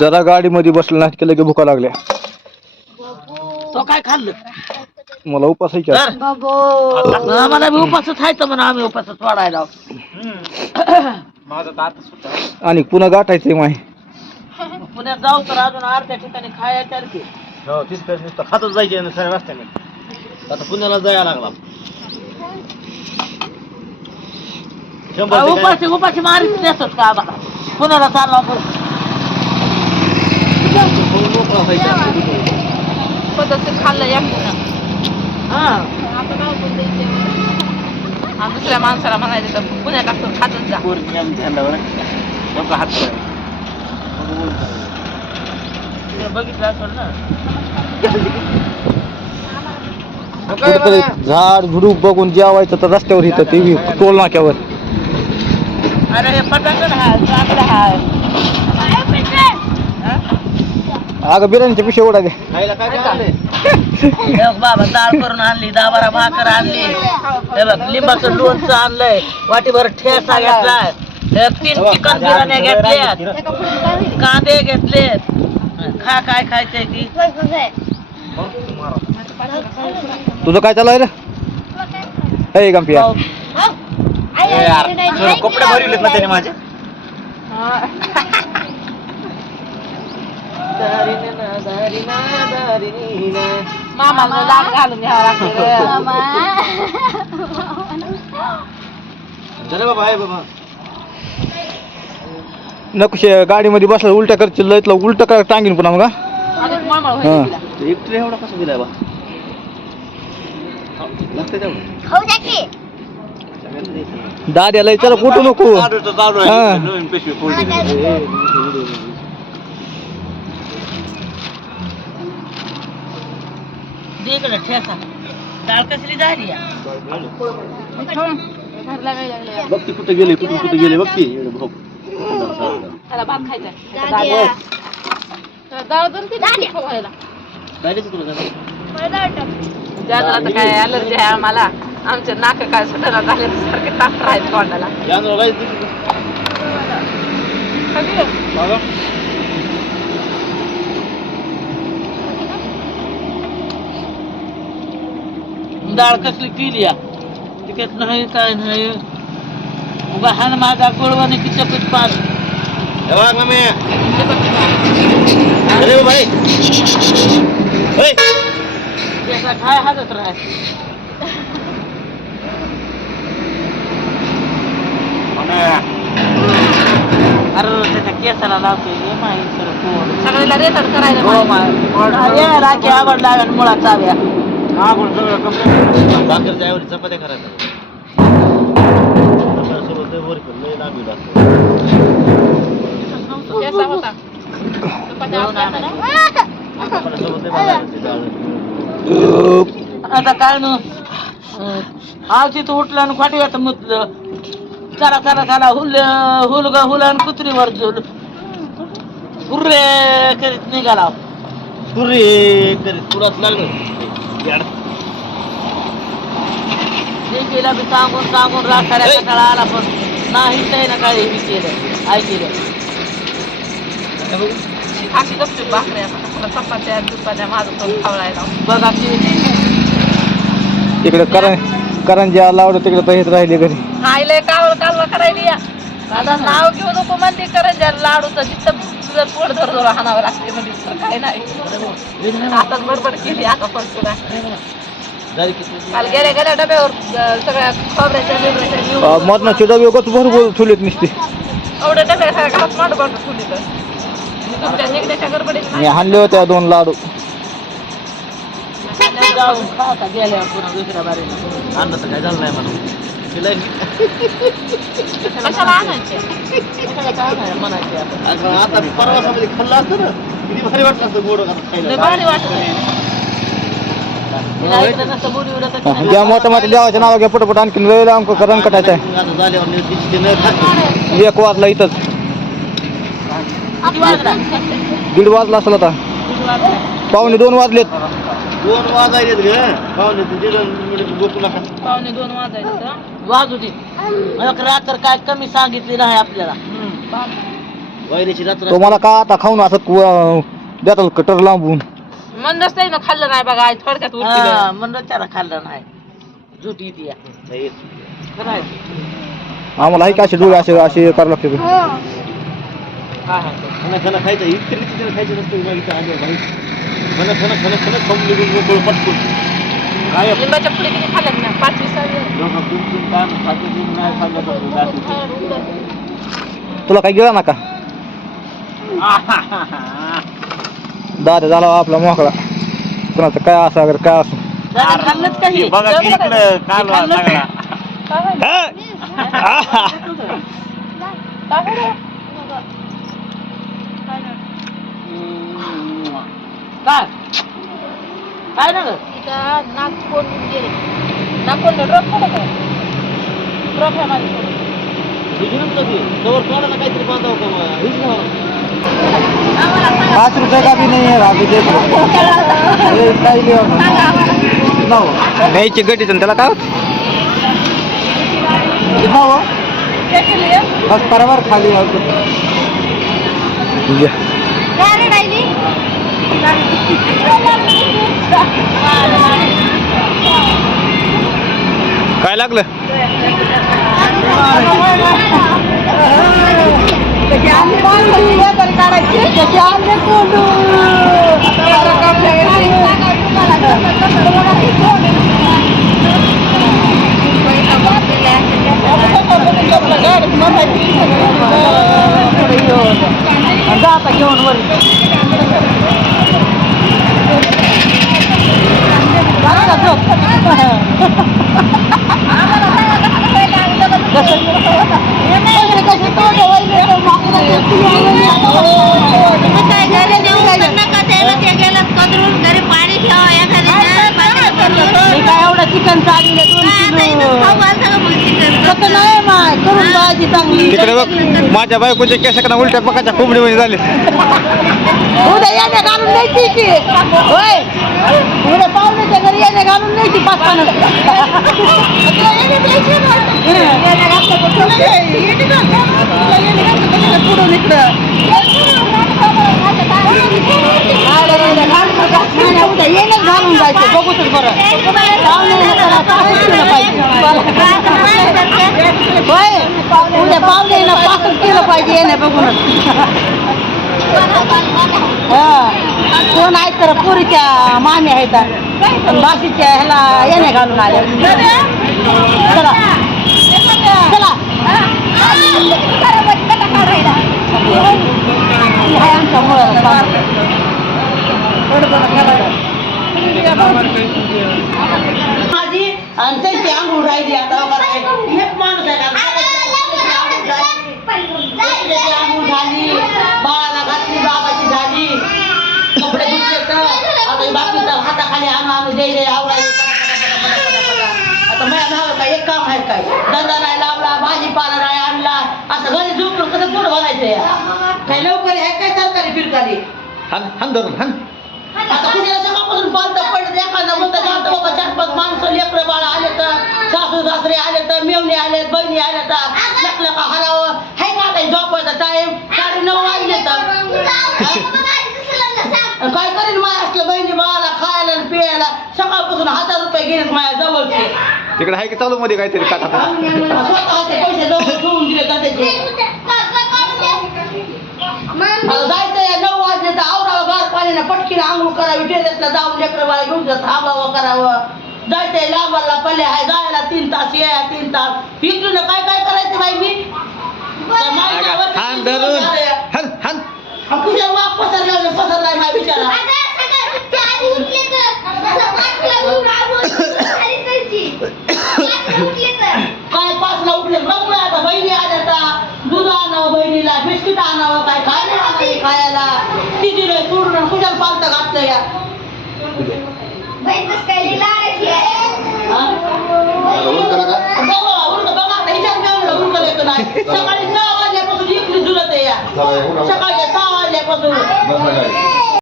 जरा गाडीमध्ये बसलं नाही की लगे भुका लागल्या. तो काय खाल्लं? मला उपासायच्या तर? आम्हाला बी उपासच खायचं म्हणा आम्ही उपासच वाढायला आणि पुन्हा गाठायचंय माय. पुण्यात जाऊ तर अजून अर्ध्या ठिकाणी खायच्या की हो तिथं नुसतं खातच जायचे ना सगळ्या रस्त्याने. आता पुण्याला जायला लागला. शंभर उपाशी उपाशी मारीत देतात का आम्हाला? पुण्याला चालला मोकळा खाल्लं हा दुसऱ्या माणसाला म्हणायचं तर पुण्यात टाकतो खातच जा पोरगी हात बघितलं असेल ना झाड झुडूप बघून जेवायचं तर रस्त्यावर येतं ते टोल नाक्यावर अरे हे हाय चांगलं हाय. अगं बिर्याणीच्या पिशे उडा दे? हे बघ बाबा डाळ करून आणली दहा बारा भाकर आणली. हे बघ लिंबाचं लोणचं आणलंय वाटीभर ठेसा घेतलाय. हे तीन चिकन बिर्याण्या घेतल्यात कांदे घेतलेत. खा काय खायचंय ती? तुझं काय चालू आहे रे? हे. गंपिया थोडं कपडे भरविलेत ना त्याने माझे? मामाला लाग घालून घ्यावं लागतं झालं बाबा आहे बाबा. नको शे गाडीमध्ये बसला उलट्या करशील लयतला उलट कर टांगीन पुन्हा मग हा? आधीच मळमळ हा. व्हायची तिला. ते एक ट्रे एवढा कसं दिलाय बा? लागतं तेवढं. सगळ्यांना द्यायचं. दाद्या लय चला कुठं नको चालू आहे, चालू आहे. हा. नवीन पिशवी फोडली. दे इकडे ठेसा डाळ कसली झाली या? घरला वेळ लागला. बघ ती कुठे गेले कुठून कुठे गेले बघ ती एवढं भाऊ. त्याला भात खायचा. त्याला डाळ दे. त्याला डाळ दे ना ती खाऊ व्हायला. जायचं तुला जायचं? ज्याला आता काय अलर्जी आहे आम्हाला आमचे नाक काय सुटायला झाले सारखे टाक राहायचे तोंडाला या ना? डाळ कसली केली या? तिकट नाही काय नाही. उगा हान माझा गोळवाने की चपत पास हे. अरे काय हातच राह. अरे त्याच्या केसाला लावते माही सर कोण. सगळ्याला रेतड करायला हो माय अरे राखी आवडला आणि मुळा चाव्या हा. भाकरच्या ऐवजी चपात्या वर लय. केसा होता. डाळ. आता काय? न? आज तिथं उठलं आणि फाटीवर मुतलं. चला चला चला हुल हुलग हुल आणि कुत्रीवर झुल. हुर्रे करीत निघाला. पुरी तरी पुरात लागलं. देवीला बी सांगून सांगून राखाड्या कंटाळा आला पण नाही काही ना काही बी केलं आई केलं हे बघ. अशी गप्पी पुन्हा चपात्या दुपात्या माझं पण खावळायला. बघा की. तिकडे करण करंज्या लावलं तिकडे तसेच राहिले घरी. खायला कावळ कालवा करायली या. आता नाव घेऊ नको म्हणते करंजा लाडूचं जिथं तुझं पोट धर धर हाणावं लागते काय नाही आता केली आता? काल गेल्या गेल्या डब्यावर सगळ्या खोबऱ्याच्या बिबऱ्याच्या भरपूर ठुलेत नुसते. एवढ्या डब्या सगळ्या घरात मांड बांधून ठेवली तर मी तुमच्या निघण्याच्या गडबडीत मी हाणले होत्या दोन लाडू. जाऊन खा आता गेल्यावर पुन्हा दुसऱ्या बारीला. अन्न तर काय झालं नाही मला तिला कशाला आणायचे म्हणायचे आता परवासामध्ये खाल्लं असतं ना किती भारी वाटलं असतं गोड भारी ना. ज्या मोठ्या मोठ्या देवाच्या नावा घ्या पटपट आणखीन वेळ लांब रंग कटायचा. आहे एक वाजला इथंच? दीड वाजला असेल आता? पावणे दोन वाजलेत दोन वाजायलेत ग. पाहुणे ते गोपू नका. पावणे दोन वाजायचं वाजू दे मग रात्र काय कमी सांगितली नाही आपल्याला. वैरीची रात्र तो मला का आता खाऊन असं क- देतात कटर लांबून? म्हणलंच नाही ना खाल्लं नाही बघा आज थोडक्यात हा, म्हणलं त्याला खाल्लं नाही. झूट येते खरं आहे. आम्हाला आहे का असे डोळे असे असे करावं लागते? हा, हा. खाना खाना खायचं इतकं तिथे खायचं नसतं मग इथं खाना खाना खाना खाना खाऊन निघून मोकळं पटकून काय लिंबाच्या पुढे किती खाल्ल्यात ना पाच वीस लोकं तुमचं काय खाते ते नाही खाल्लं तर दाखवते. तुला काही गेला ना का दादा झाला आपला मोकळा कुणाचं काय असं अगर काय असं दादा खाल्लंच काही हे बघा की इकडं कालवा सगळा काय काय? ना गं? नाकोंड ड्रॉप पडत आहे ड्रॉप आहे मग? हेच ना. पाच रुपये का भी नाही है अभी देख लो अरे काही लिहा ना न्यायची गटीच त्याला काय? होत कितना हुआ क्या केली आहे? बस बराबर खाली और कुछ. काय लागलं? जाता घेऊन वर काय एवढं चिकन चालले कसं नाही माय करून भाजी चांगली तिकडे बघ माझ्या बायकोच्या केसाकडे उलट्या पकाच्या कोंबडी मध्ये झाले. उद्या येणे घालून द्यायची की होय. उद्या येणे घालून पुढून इकडं घालून जायचं बघूच बरं होय उद्या पाहुण्याला केलं पाहिजे येणे बघूनच. कोण आहेत तर पुरीच्या मामी आहेत. बाशीच्या ह्याला येणे घालून आले. चला. चला. आमच्या. माझी आणि त्यांची आंघोळ राहिली आता. एक माणूस आहे आंघोळ झाली बाळाला घातली बाबाची झाली कपडे धुतले तर आता हे बाकीचं हाताखाली आणू आणू दे दे आवडायला आता माझ्या नावावर काय एक काम आहे काय धंदा नाही लावला भाजीपाला नाही आणला असं घरी झोपून कसं पुढं भरायचं या काय लवकर आहे काय हान हान धरून हान आता कुणाला सकाळपासून पालतं पडत एखादं म्हणतं जातं बाबा चार पाच माणसं लेकरं बाळा आले तर सासू सासरे आले तर मेवणे आले बहिणी आले तर लकलं का हरावं हाय का काही झोपायचा टाइम साडे नऊ वाजले तर. आणि काय करेन माया असलं बहिणी बाळाला खायला आणि पियाला सकाळपासून हजार रुपये गेलेत माझ्या जवळचे. तिकडे आहे की चालू मध्ये काहीतरी काटा स्वतःचे पैसे जवळ ठेवून दिले जाते आता जायचं नऊ वाजले तर पाण्यानं पटकीनं आंघोळ करावी टेरेसला जाऊन लेकरं बाळा घेऊन जात थांबावं करावं. जायचंय लांबाला पल्ले आहे जायला तीन तास या तीन तास. इकडून काय काय करायचं बाई मी? हान धरून. हान पसरला पसरलाय माझ्या बिचारा. काय पाचला उठले बघ ना आता बहिणी आल्या आता. दूध आणावं बहिणीला बिस्किट आणावं काय खायला खायला. तिथे सोडून कुठं पालतं घातलं या. हा? सकाळी सहा वाजल्यापासून इकडे झुलत आहे या. सकाळच्या सहा वाजल्यापासून.